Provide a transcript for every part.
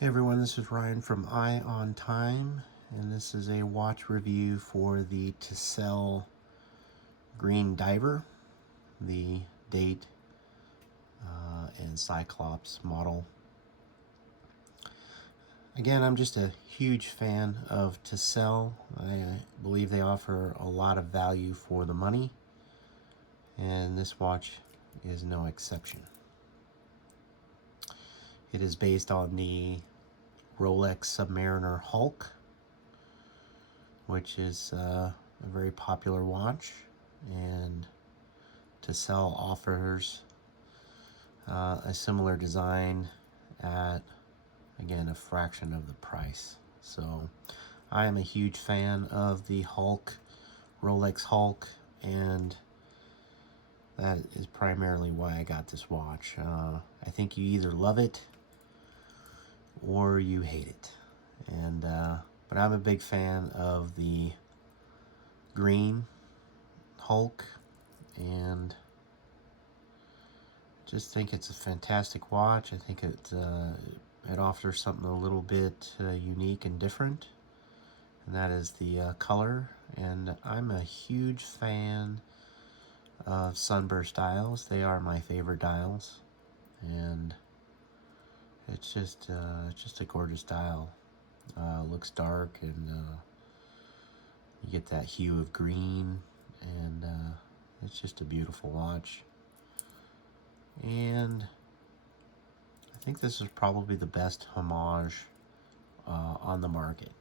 Hey everyone, this is Ryan from Eye on Time, and this is a watch review for the Tisell Green Diver, the date and Cyclops model. Again, I'm just a huge fan of Tisell. I believe they offer a lot of value for the money, and this watch is no exception. It is based on the Rolex Submariner Hulk, which is a very popular watch, and Tisell offers a similar design at, again, a fraction of the price. So I am a huge fan of the Hulk, Rolex Hulk, and that is primarily why I got this watch. I think you either love it or you hate it, and but I'm a big fan of the green Hulk, and just think it's a fantastic watch. I think it offers something a little bit unique and different, and that is the color. And I'm a huge fan of sunburst dials. They are my favorite dials, and it's just a gorgeous dial. Looks dark, and you get that hue of green, and it's just a beautiful watch. And I think this is probably the best Homage on the market,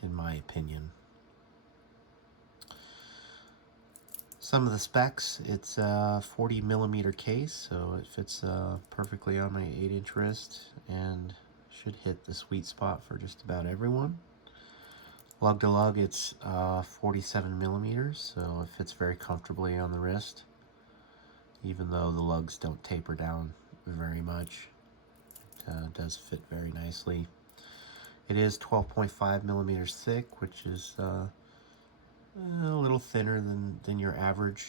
in my opinion. Some of the specs: it's a 40mm case, so it fits perfectly on my 8-inch wrist and should hit the sweet spot for just about everyone. Lug to lug, it's 47mm, so it fits very comfortably on the wrist, even though the lugs don't taper down very much. It does fit very nicely. It is 12.5mm thick, which is a little thinner than your average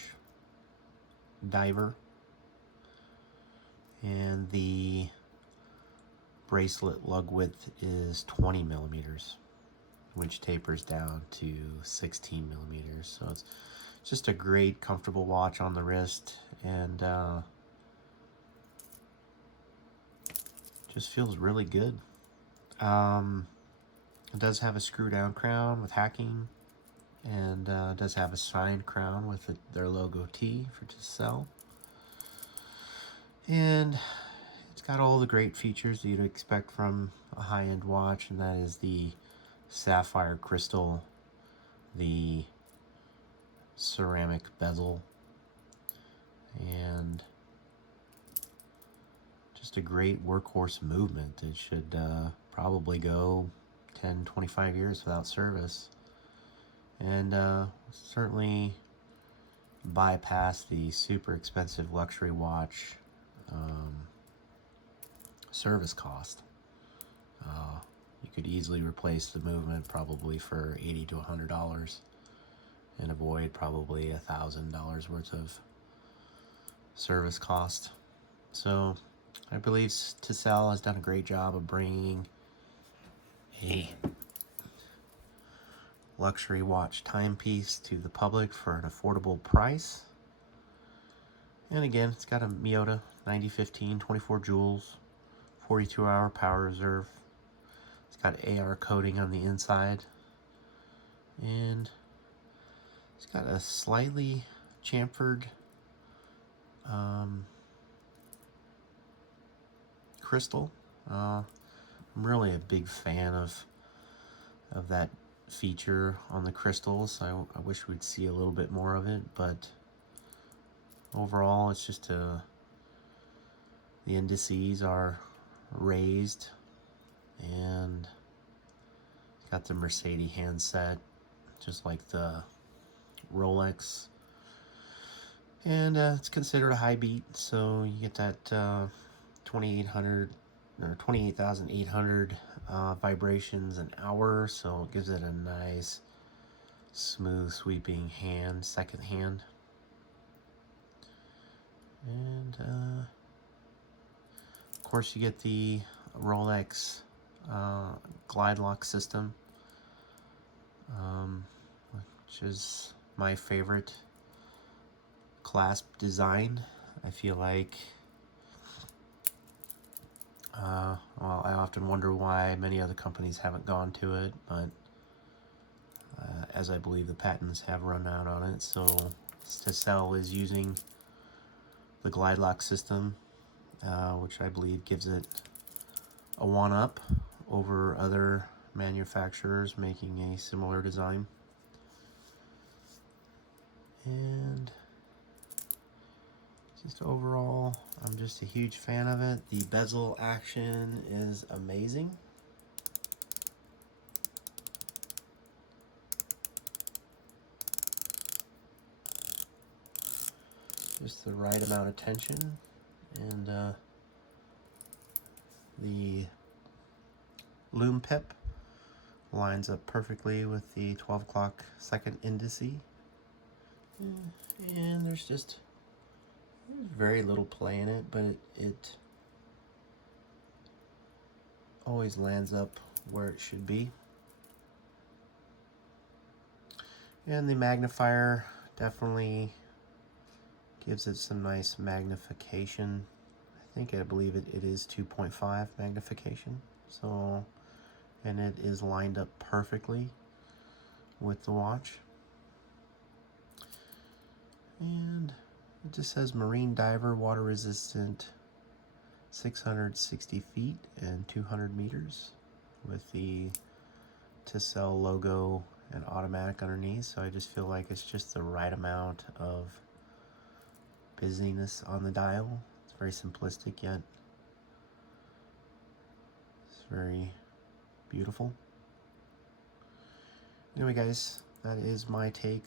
diver. And the bracelet lug width is 20mm, which tapers down to 16mm. So it's just a great, comfortable watch on the wrist, and just feels really good. It does have a screw down crown with hacking, and does have a signed crown with their logo T for Tisell. And it's got all the great features that you'd expect from a high-end watch, and that is the sapphire crystal, the ceramic bezel, and just a great workhorse movement. It should probably go 10-25 years without service, and certainly bypass the super expensive luxury watch service cost. You could easily replace the movement probably for $80 to $100 and avoid probably $1,000 worth of service cost. So I believe Tisell has done a great job of bringing a luxury watch timepiece to the public for an affordable price. And again, it's got a Miyota 9015, 24 joules, 42-hour power reserve. It's got AR coating on the inside, and it's got a slightly chamfered crystal. I'm really a big fan of that feature on the crystals. I wish we'd see a little bit more of it, but overall it's just the indices are raised, and it's got the Mercedes handset just like the Rolex, and it's considered a high beat, so you get that 2800 or 28,800 vibrations an hour, so it gives it a nice smooth sweeping hand, second hand. And of course you get the Rolex glide lock system, which is my favorite clasp design. I feel like, well, I often wonder why many other companies haven't gone to it, but as I believe the patents have run out on it, so Tisell is using the glide lock system, which I believe gives it a one-up over other manufacturers making a similar design. And just overall, I'm just a huge fan of it. The bezel action is amazing. Just the right amount of tension, and the Loom pip lines up perfectly with the 12 o'clock second indice. And there's very little play in it, but it always lands up where it should be. And the magnifier definitely gives it some nice magnification. I believe it is 2.5 magnification. So, and it is lined up perfectly with the watch. And it just says Marine Diver, water resistant, 660 feet and 200 meters with the Tisell logo and automatic underneath. So I just feel like it's just the right amount of busyness on the dial. It's very simplistic, yet it's very beautiful. Anyway guys, that is my take,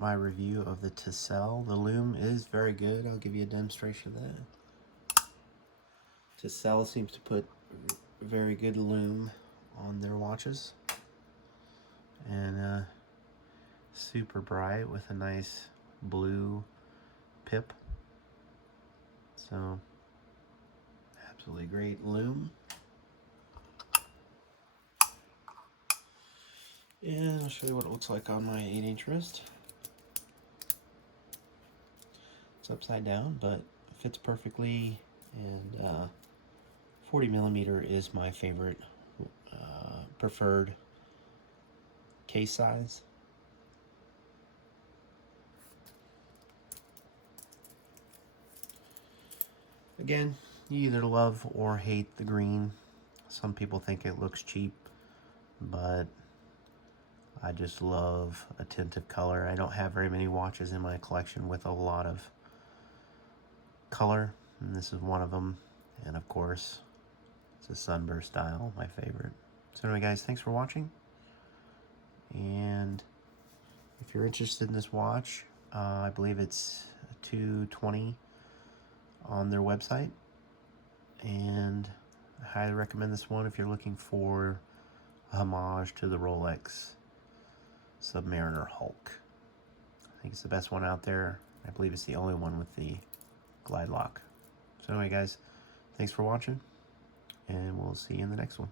my review of the Tisell. The Loom is very good. I'll give you a demonstration of that. Tisell seems to put very good Loom on their watches. And super bright with a nice blue pip. So, absolutely great Loom. And I'll show you what it looks like on my 8-inch wrist. It's upside down, but it fits perfectly, and 40 millimeter is my favorite, preferred case size. Again, you either love or hate the green. Some people think it looks cheap, but I just love a tint of color. I don't have very many watches in my collection with a lot of color, and this is one of them. And of course, it's a sunburst dial, my favorite. So anyway guys, thanks for watching. And if you're interested in this watch, I believe it's $220 on their website, and I highly recommend this one if you're looking for a homage to the Rolex Submariner Hulk. I think it's the best one out there. I believe it's the only one with the glide lock. So anyway guys, thanks for watching, and we'll see you in the next one.